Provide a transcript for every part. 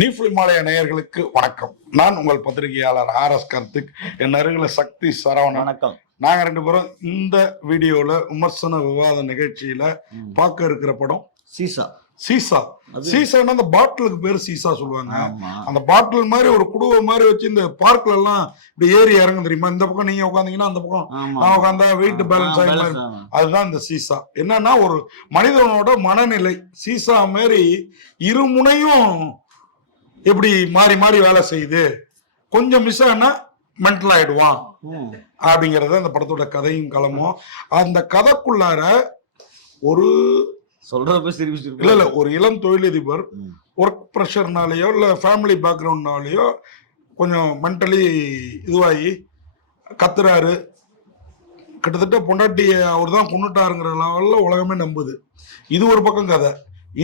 நீஃபிலிமாலய நேயர்களுக்கு வணக்கம். நான் உங்கள் பத்திரிகையாளர் RS கார்த்திக். என் அருகில சக்தி சரவணன். வணக்கம். நாங்க ரெண்டு பேரும் இந்த வீடியோல விமர்சன விவாத நிகழ்ச்சியில பார்க்க இருக்கிற படம் சீசா. சீசா. சீசான்னா அந்த பாட்டிலுக்கு பேரு சீசா சொல்லுவாங்க. ஆமா. அந்த பாட்டில் மாதிரி ஒரு குடுவை மாதிரி வச்சு இந்த பார்க்ல எல்லாம் இப்படி ஏறி இறங்க தெரியுமா? இந்த பக்கம் நீங்க உட்காந்தீங்கன்னா அந்த பக்கம் நான் உட்காந்தா வெயிட் பேலன்ஸ் ஆகி மாதிரி. அதுதான் இந்த சீசா. என்னன்னா ஒரு மனிதனோட மனநிலை சீசா மாதிரி இருமுனையும் எப்படி மாறி மாறி வேலை செய்யுது. கொஞ்சம் மிஸ் ஆனா மென்டல் ஆயிடுவான் அப்படிங்கறது அந்த படத்தோட கதையும் களமும். அந்த கதைக்குள்ளார ஒரு இல்ல ஒரு இளம் தொழிலதிபர் ஒர்க் ப்ரெஷர்னாலேயோ இல்ல ஃபேமிலி பேக்ரவுண்ட்னாலேயோ கொஞ்சம் மென்டலி இதுவாகி கத்துறாரு. கிட்டத்தட்ட பொண்டாட்டிய அவர் தான் கொண்டுட்டாருங்கிற லெவல்ல உலகமே நம்புது. இது ஒரு பக்கம் கதை.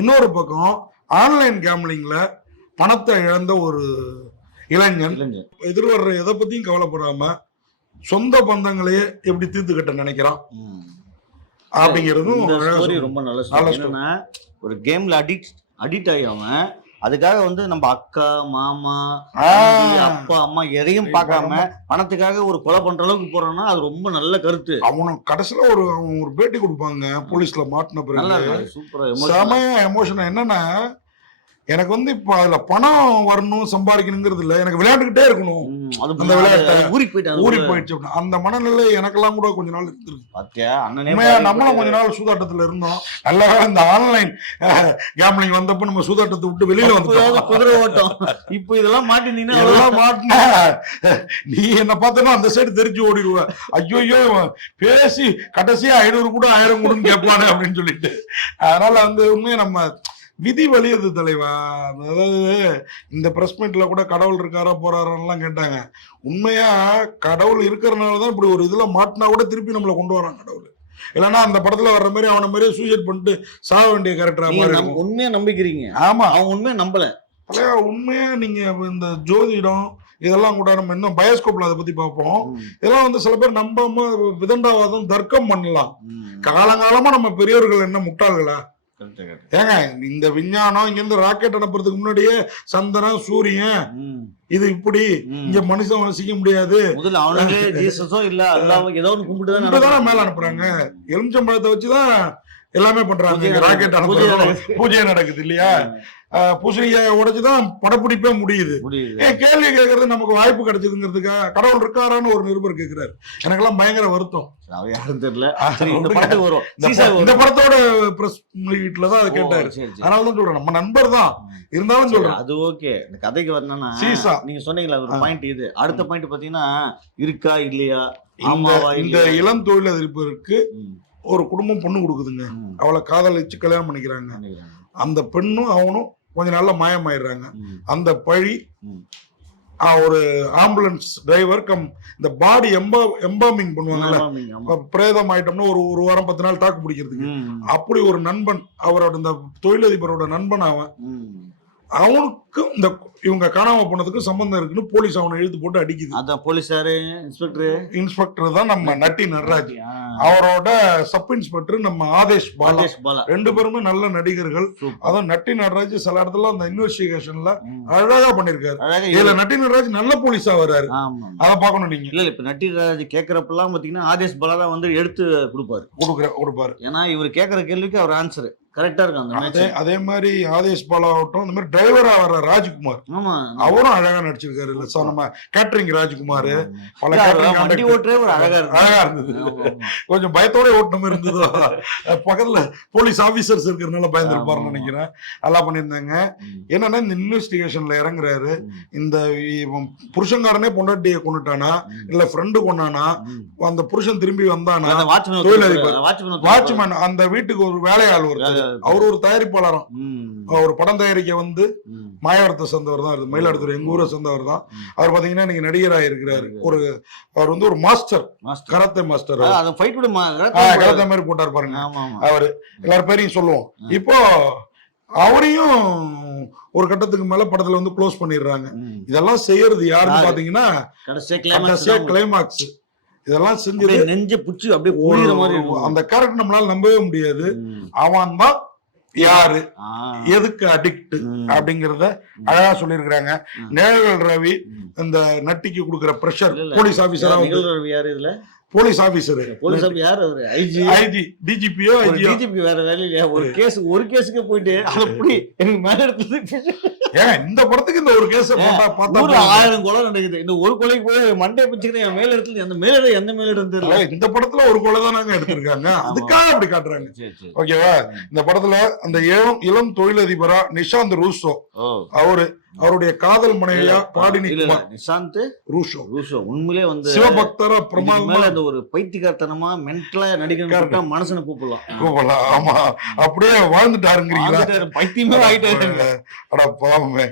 இன்னொரு பக்கம் ஆன்லைன் கேம்லிங்ல பணத்தை இழந்த ஒரு இளைஞன் எதிர்வர்ற எதை பத்தியும் கவலைப்படாம சொந்த பந்தங்களையே எப்படி தீர்த்துக்கிட்ட நினைக்கிறான் அப்படிங்கிறதும் ரொம்ப நல்ல. ஒரு கேம்ல அடிக்ட் ஆகியவன் அதுக்காக வந்து நம்ம அக்கா மாமா அப்பா அம்மா எதையும் பார்க்காம பணத்துக்காக ஒரு கொலை பண்ற அளவுக்கு போறோம்னா அது ரொம்ப நல்ல கருத்து. அவனுக்கு கடைசியில ஒரு பேட்டி கொடுப்பாங்க போலீஸ்ல மாட்டின பிறகு. செமையா எமோஷனா என்னன்னா எனக்கு வந்து இப்ப அதுல பணம் வரணும் சம்பாதிக்கணுங்கிறது இல்ல, எனக்கு விளையாண்டுகிட்டே இருக்கணும். அந்த விளையாட்டை ஊறி போயிடுச்சு. அந்த மனநிலை எனக்கெல்லாம் கூட கொஞ்ச நாள் இருந்திருக்கு. நம்மளும் கொஞ்ச நாள் சூதாட்டத்துல இருந்தோம். நல்ல இந்த ஆன்லைன் கேம்லிங் வந்தப்ப நம்ம சூதாட்டத்தை விட்டு வெளியில வந்து குதிரை ஓட்டம். இப்போ இதெல்லாம் மாட்டினீங்கன்னா நீ என்ன பார்த்தனா அந்த சைடு தெரிஞ்சு ஓடிடுவ. ஐயோ பேசி கடைசியா 500 கூட 1000 கூடன்னு கேட்பானு அப்படின்னு சொல்லிட்டு. அதனால வந்து உண்மையை நம்ம விதி வலியுது தலைவா. அதாவது இந்த பிரஸ் மீட்ல கூட கடவுள் இருக்காரா போறாரான்லாம் கேட்டாங்க. உண்மையா கடவுள் இருக்கிறனாலதான் இப்படி ஒரு இதுல மாட்டினா கூட திருப்பி நம்மளை கொண்டு வரான் கடவுள். இல்லைன்னா அந்த படத்துல வர்ற மாதிரி அவனை மாதிரியே சூசைட் பண்ணிட்டு சாக வேண்டிய கேரக்டரா மாதிரி உண்மையா நம்பிக்கிறீங்க. ஆமா, அவன் உண்மையா நம்பல. உண்மையா நீங்க இந்த ஜோதிடம் இதெல்லாம் கூட நம்ம இன்னும் பயோஸ்கோப்ல அதை பத்தி பார்ப்போம். இதெல்லாம் வந்து சில பேர் நம்பாம விதண்டாவாதம் தர்க்கம் பண்ணலாம். காலங்காலமா நம்ம பெரியவர்கள் என்ன முட்டாள்களா? ஏங்க இந்த விஞ்ஞானம் இங்க இருந்து ராக்கெட் அனுப்புறதுக்கு முன்னாடியே சந்திரன் சூரியன் இது இப்படி இங்க மனுஷன் வசிக்க முடியாது. மேல அனுப்புறாங்க. எலுமிச்சம்பழத்தை வச்சுதான் எல்லாமே பண்றாங்க. ராக்கெட் அனுப்புறது பூஜை நடக்குது இல்லையா? பூசணிக்காய உடைச்சுதான் படப்பிடிப்பே முடியுது. கேள்வி கேட்கறது நமக்கு வாய்ப்பு கிடைச்சதுங்கிறதுக்காக கடவுள் இருக்காரான்னு ஒரு நிருபர் கேட்கிறாரு. எனக்கெல்லாம் பயங்கர வருத்தம். இந்த படத்தோட பிரஸ் மீட்லதான் அதை கேட்டாரு. அதனாலதான் சொல்றேன் நம்ம நண்பர் தான் இருந்தாலும் சொல்றேன். அது ஓகே. இந்த கதைக்கு வரணும்னா சீசா நீங்க சொன்னீங்களா ஒரு பாயிண்ட். இது அடுத்த பாயிண்ட் பாத்தீங்கன்னா இருக்கா இல்லையா. இந்த இளம் தொழிலதிபருக்கு ஒரு குடும்பம் பொண்ணு கொடுக்குதுங்க. அவளை காதலிச்சு கல்யாணம் பண்ணிக்கிறாங்க. அந்த பெண்ணும் அவனும் கொஞ்ச நாள்ல மாயமாயிடுறாங்க. அந்த பழி ஒரு ஆம்புலன்ஸ் டிரைவர் இந்த பாடி எம்பாமிங் பண்ணுவாங்கல்ல, பிரேதம் ஆயிட்டோம்னா ஒரு வாரம் 10 நாள் தாக்கு பிடிக்கிறதுக்கு. அப்படி ஒரு நண்பன் அவரோட இந்த தொழிலதிபரோட நண்பன் அவனுக்கு இந்த இவங்க காணாம போனதுக்கு சம்பந்தம் இருக்குன்னு போலீஸ் அவனை எழுத்து போட்டு அடிக்குது. அதான் போலீஸாரு இன்ஸ்பெக்டர் தான் நம்ம நட்டி நடராஜ். அவரோட சப் இன்ஸ்பெக்டர் நம்ம ஆதேஷ் பாலா. ரெண்டு பேருமே நல்ல நடிகர்கள். அதான் நட்டி நடராஜ் சில இடத்துல அந்த இன்வெஸ்டிகேஷன்ல அழகா பண்ணிருக்காரு. இதுல நட்டி நடராஜ் நல்ல போலீஸா வர்றாரு. அதை பாக்கணும் நீங்க. இல்ல இப்ப நட்டி நடராஜ் கேக்குறப்பெல்லாம் பாத்தீங்கன்னா ஆதேஷ் பாலா தான் வந்து எடுத்து கொடுப்பாரு. ஏன்னா இவர் கேக்குற கேள்விக்கு அவர் ஆன்சர் கரெக்டா இருக்கும். அதே மாதிரி ஆதேஷ் பாலா ஆகட்டும், அந்த மாதிரி டிரைவரா வர்ற ராஜ்குமார் அவரும் அழகா நடிச்சிருக்காரு. இல்ல சார் நம்ம கேட்டரிங் ராஜ்குமார் அழகா இருந்தது. கொஞ்சம் பயத்தோட ஓட்டணும் இருந்ததோ. பக்கத்துல போலீஸ் ஆபீசர்ஸ் இருக்கிறதுனால பயந்துருப்பாருன்னு நினைக்கிறேன். நல்லா பண்ணியிருந்தாங்க. என்னன்னா இந்த இன்வெஸ்டிகேஷன்ல இறங்குறாரு. இந்த புருஷன்காரனே பொண்டாட்டியை கொண்டுட்டானா இல்ல ஃப்ரெண்டு கொண்டானா, அந்த புருஷன் திரும்பி வந்தானா, வாட்ச்மேன் அந்த வீட்டுக்கு ஒரு வேலையாள் ஒருத்தர், அவர் ஒரு தயாரிப்பாளரும் ஒரு படம் தயாரிக்க வந்து மாயவரத்தை சேர்ந்தவர் தான். மயிலாடுதுறை எங்க ஊரை சேர்ந்தவர் தான். அவர் பாத்தீங்கன்னா நீங்க நடிகராக இருக்கிறாரு. அவர் வந்து ஒரு மாஸ்டர், கராத்தே மாஸ்டர். கராத்தே மாதிரி போட்டார் பாருங்க. அவரு எல்லாரும் பேரையும் சொல்லுவோம். இப்போ அவரையும் ஒரு கட்டத்துக்கு மேல படத்துல வந்து க்ளோஸ் பண்ணிடுறாங்க. இதெல்லாம் செய்யறது யாருன்னு பாத்தீங்கன்னா கிளைமாக்ஸ். இதெல்லாம் செஞ்சது நெஞ்ச புடிச்சு அப்படியே அந்த கேரக்டர் நம்மளால நம்பவே முடியாது. அவன் தான் யாரு, எதுக்கு அடிக்ட் அப்படிங்கறத அழகா சொல்லியிருக்கிறாங்க. நிழல் ரவி இந்த நட்டிக்கு கொடுக்குற பிரஷர், போலீஸ் ஆபீசரா யாரு இதுல போலீஸ் ஆபீசர், போலீஸ் யார் அவரு? ஐஜி, டிஜிபியோ டிஜிபி வேற வேலையில ஒரு கேஸுக்கு போயிட்டு அப்படி எனக்கு மேல எடுத்து ஏன் இந்த படத்துக்கு இந்த ஒரு கேஸ் பார்த்தா 1000 கொலை நடக்குது. இந்த ஒரு கொலைக்கு போய் மண்டே பிச்சுக்கிறேன் என் மேல எடுத்து அந்த மேல எந்த மேல எடுத்து இந்த படத்துல ஒரு கொலை தான் நாங்க எடுத்திருக்காங்க, அதுக்காக அப்படி காட்டுறாங்க. ஓகேவா? இந்த படத்துல அந்த இளம் தொழிலதிபரா நிஷாந்த் ரூசோ, அவருடைய காதல் மனைவியா பாடினி குமார், நிஷாந்த் ரூசோ உண்மையிலே வந்து சிவபக்தரா பிரமாதமா அந்த ஒரு பைத்தியக்காரத்தனமா மென்டலா நடிக்கணும் மனுஷனை கூப்பிடலாம். ஆமா, அப்படியே வாழ்ந்துட்டாருங்கிறீங்களா? பைத்தியமே ஆயிட்டாரு. அட பாவமே.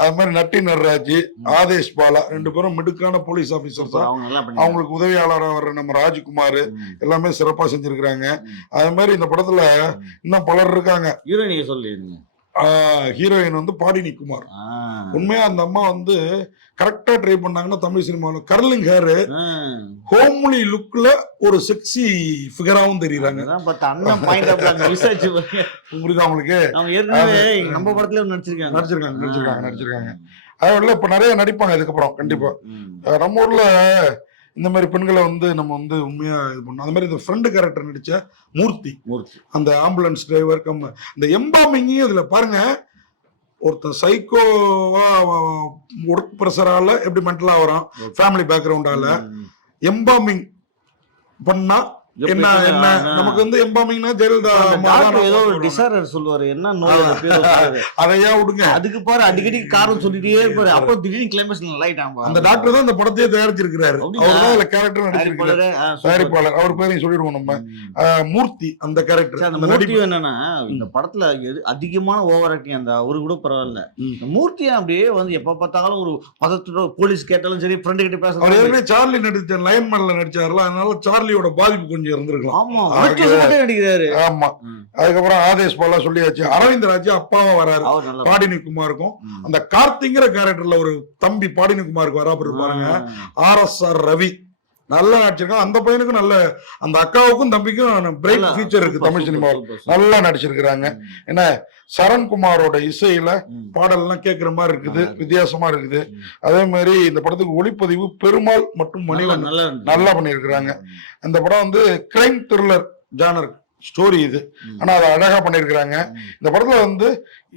அது மாதிரி நட்டி நடராஜ், ஆதேஷ் பாலா 2 பேரும் மிடுக்கான போலீஸ் ஆபீசர் தான். அவங்களுக்கு உதவியாளராக வர்ற நம்ம ராஜ்குமார் எல்லாமே சிறப்பா செஞ்சிருக்கிறாங்க. அது மாதிரி இந்த படத்துல இன்னும் பலர் இருக்காங்க. ஹீரோயினிய சொல்லிருங்க. ஹீரோயின் வந்து பாடினி குமார். உண்மையா அந்த அம்மா வந்து கரெக்டா ட்ரை பண்ணாங்கன்னா தமிழ் சினிமாவில் கர்லிங் ஹேர், ஹோம்லி லுக்ல ஒரு செக்ஸி ஃபிகராவும் தெரியுறாங்க. புரியுதா உங்களுக்கு? நம்ம படத்துல நடிச்சிருக்காங்க. அதனால இப்ப நிறைய நடிப்பாங்க இதுக்கப்புறம் கண்டிப்பா. நம்ம ஊர்ல இந்த மாதிரி பெண்களை வந்து நம்ம வந்து உண்மையா இது பண்ணோம். அது மாதிரி இந்த ஃப்ரெண்டு கேரக்டர் நடிச்ச மூர்த்தி, அந்த ஆம்புலன்ஸ் டிரைவர் இந்த எம்பாமிங்கையும் இதுல பாருங்க. ஒருத்தன் சைக்கோவா ஒர்க் ப்ரெஷரால எப்படி மென்டலா வரான், ஃபேமிலி பேக்ரவுண்டால எம்பாமிங் பண்ணா என்ன என்ன நமக்கு வந்து எம்பாமிங்னா ஜெயலலிதா ஏதோ ஒரு டிசார்டர் சொல்லுவாரு, என்ன நோய் அதையா விடுங்க. அதுக்கு பாரு அடிக்கடி காரணம் சொல்லிட்டே இருப்பாரு. அப்புறம் திடீர்னு கிளைமேக்ஸ் நல்லா ஆயிட்டாங்க. அந்த டாக்டர் தான் இந்த படத்தையே தயாரிச்சிருக்காரு. அவர்தான் அதுல கேரக்டர் நடிச்சிருக்காரு, தயாரிப்பாளர். அவர் பேரையும் சொல்லிடுவோம் நம்ம. மூர்த்தி அந்த கேரக்டர். அந்த மூர்த்தி என்னன்னா இந்த படத்துல அதிகமான ஓவர் ஆக்டிங். அந்த அவரு கூட பரவாயில்ல. மூர்த்தி அப்படியே வந்து எப்ப பார்த்தாலும் ஒரு பதத்தோட போலீஸ் கேட்டாலும் சரி, ஃப்ரெண்டு கிட்ட பேச. அவர் ஏற்கனவே சார்லி நடிச்ச லயன்மேன்ல நடிச்சாருல, அதனால சார்லியோட பாதிப்பு கொஞ்சம் இருந்திருக்கலாம். ஆமா. அதுக்கப்புறம் ஆதேஷ் பாலா சொல்லியாச்சு. அரவிந்த் ராஜ் அப்பாவா வராரு பாடினி குமாருக்கும். அந்த கார்த்திங்கிற கேரக்டர்ல ஒரு தம்பி பாடினி குமாருக்கு வராப்ப பாருங்க. RSR ரவி நல்லா நடிச்சிருக்கான். அந்த பையனுக்கும் நல்ல, அந்த அக்காவுக்கும் தம்பிக்கும் பிரைட் ஃபியூச்சர் இருக்கு தமிழ் சினிமாவில். நல்லா நடிச்சிருக்கிறாங்க. என்ன சரண்குமாரோட இசையில பாடல் எல்லாம் கேட்கிற மாதிரி இருக்குது, வித்தியாசமா இருக்குது. அதே மாதிரி இந்த படத்துக்கு ஒளிப்பதிவு பெருமாள் மற்றும் மணிவன் நல்லா பண்ணியிருக்கிறாங்க. இந்த படம் வந்து கிரைம் த்ரில்லர் ஜானர் ஸ்டோரி இது, ஆனா அதை அழகா பண்ணிருக்கிறாங்க. இந்த படத்துல வந்து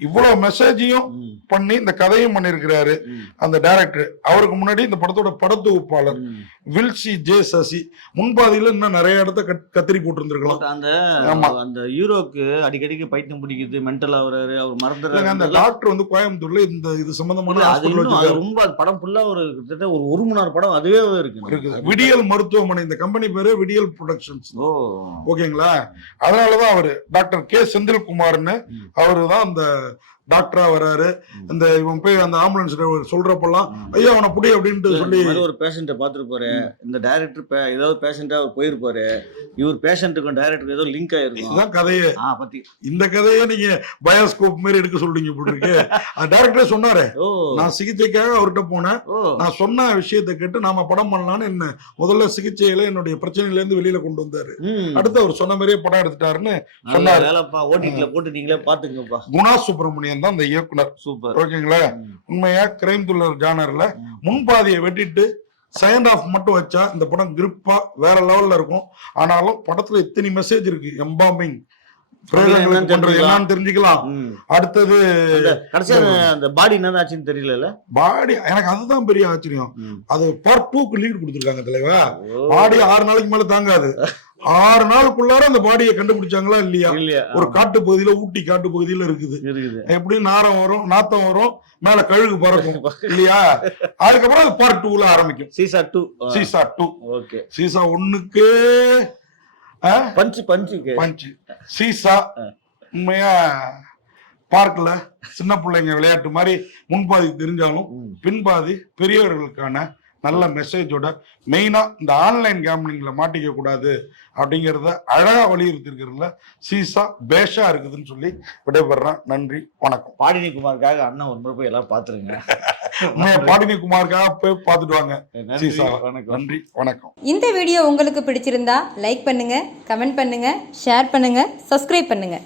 இவ்வளவு மெசேஜையும் பண்ணி இந்த கதையும் பண்ணிருக்கிறாரு அந்த டைரக்டர். அவருக்கு முன்னாடி இந்த படத்தோட படத்தொகுப்பாளர் வில்சி ஜே சசி. முன்பாதியில இன்னும் நிறைய இடத்த கத்திரி போட்டு இருந்திருக்கலாம். அந்த ஹீரோக்கு அடிக்கடிக்கு பைத்தியம் பிடிக்குது, மென்டல் ஆகுறாரு, அவர் மறந்துடுறாங்க. அந்த டாக்டர் வந்து கோயம்புத்தூர்ல இந்த இது சம்பந்தமான ரொம்ப படம் ஃபுல்லா ஒரு கிட்டத்தட்ட ஒரு 1 மணி நேரம் படம் அதுவே இருக்குது. விடியல் மருத்துவமனை, இந்த கம்பெனி பேரு விடியல் ப்ரொடக்ஷன்ஸ். ஓகேங்களா? அதனாலதான் அவரு டாக்டர் கே செந்தில்குமார்னு அவரு தான் அந்த டாக்டரா வராரு. இந்த இவன் போய் அந்த ஆம்புலன்ஸ் டிரைவர் சொல்றப்பெல்லாம் ஐயா அவனை புடி அப்படின்ட்டு சொல்லி ஒரு பேஷண்ட்டை பார்த்துருப்பாரு. இந்த டைரக்டர் ஏதாவது பேஷண்டா அவர் போயிருப்பாரு. இவர் பேஷண்ட்டுக்கும் டைரக்டர் ஏதோ லிங்க் ஆயிருக்கும். இதுதான் கதையே. இந்த கதையை நீங்க பயோஸ்கோப் மாதிரி எடுக்க சொல்றீங்க போட்டுருக்கு. அந்த டைரக்டரே சொன்னாரு, நான் சிகிச்சைக்காக அவர்கிட்ட போனேன், நான் சொன்ன விஷயத்தை கேட்டு நாம படம் பண்ணலான்னு என்ன முதல்ல சிகிச்சையில என்னுடைய பிரச்சனையில இருந்து வெளியில கொண்டு வந்தாரு. அடுத்து அவர் சொன்ன மாதிரியே படம் எடுத்துட்டாருன்னு சொன்னாரு. ஓடிடில போட்டு நீங்களே பாத்துங்கப்பா. குணா சுப்பிரமணியன் தான் அந்த இயக்குனர். சூப்பர். ஓகேங்களா? உண்மையா கிரைம் த்ரில்லர் ஜானர்ல முன்பாதியை வெட்டிட்டு செகண்ட் ஹாஃப் மட்டும் வச்சா இந்த படம் கிரிப்பா வேற லெவல்ல இருக்கும். ஆனாலும் படத்துல இத்தனை மெசேஜ் இருக்கு. எம்பாமிங் என்னன்னு தெரிஞ்சுக்கலாம். அடுத்தது அந்த பாடி என்ன ஆச்சுன்னு தெரியல. பாடி எனக்கு அதுதான் பெரிய ஆச்சரியம். அது பார்ட் 2க்கு லீட் கொடுத்துருக்காங்க தலைவா. பாடி 6 நாளைக்கு மேல தாங்காது. 6 நாளுக்குள்ளார அந்த பாடியை கண்டுபிடிச்சாங்களா இல்லையா? ஒரு காட்டு பகுதியில, ஊட்டி காட்டு பகுதியில இருக்குது. எப்படி நாரம் வரும், நாத்தம் வரும், மேல கழுகு பறக்கும் இல்லையா? அதுக்கப்புறம் அது பார்ட் 2ல ஆரம்பிக்கும். சீசா 2. ஓகே. சீசா 1க்கு பஞ்சு சீசா உண்மையா பார்க்கல. சின்ன பிள்ளைங்க விளையாட்டு மாதிரி முன்பாதி தெரிஞ்சாலும் பின்பாதி பெரியவர்களுக்கான நல்ல மெசேஜோட, மெயினா இந்த ஆன்லைன் கேம்பிளிங்ல மாட்டிக்க கூடாது அப்படிங்கறத அழகா வலியுறுத்தி இருக்கிறதுல சீசா பேஷா இருக்குதுன்னு சொல்லி விடைபெறேன். நன்றி, வணக்கம். பாடினி குமாருக்காக அண்ணன் ஒரு முறை போய் எல்லாம் பாத்துருங்க. பாடினி குமாருக்காக போய் பாத்துட்டு வாங்க. நன்றி, வணக்கம். இந்த வீடியோ உங்களுக்கு பிடிச்சிருந்தா லைக் பண்ணுங்க, கமெண்ட் பண்ணுங்க, ஷேர் பண்ணுங்க, சப்ஸ்கிரைப் பண்ணுங்க.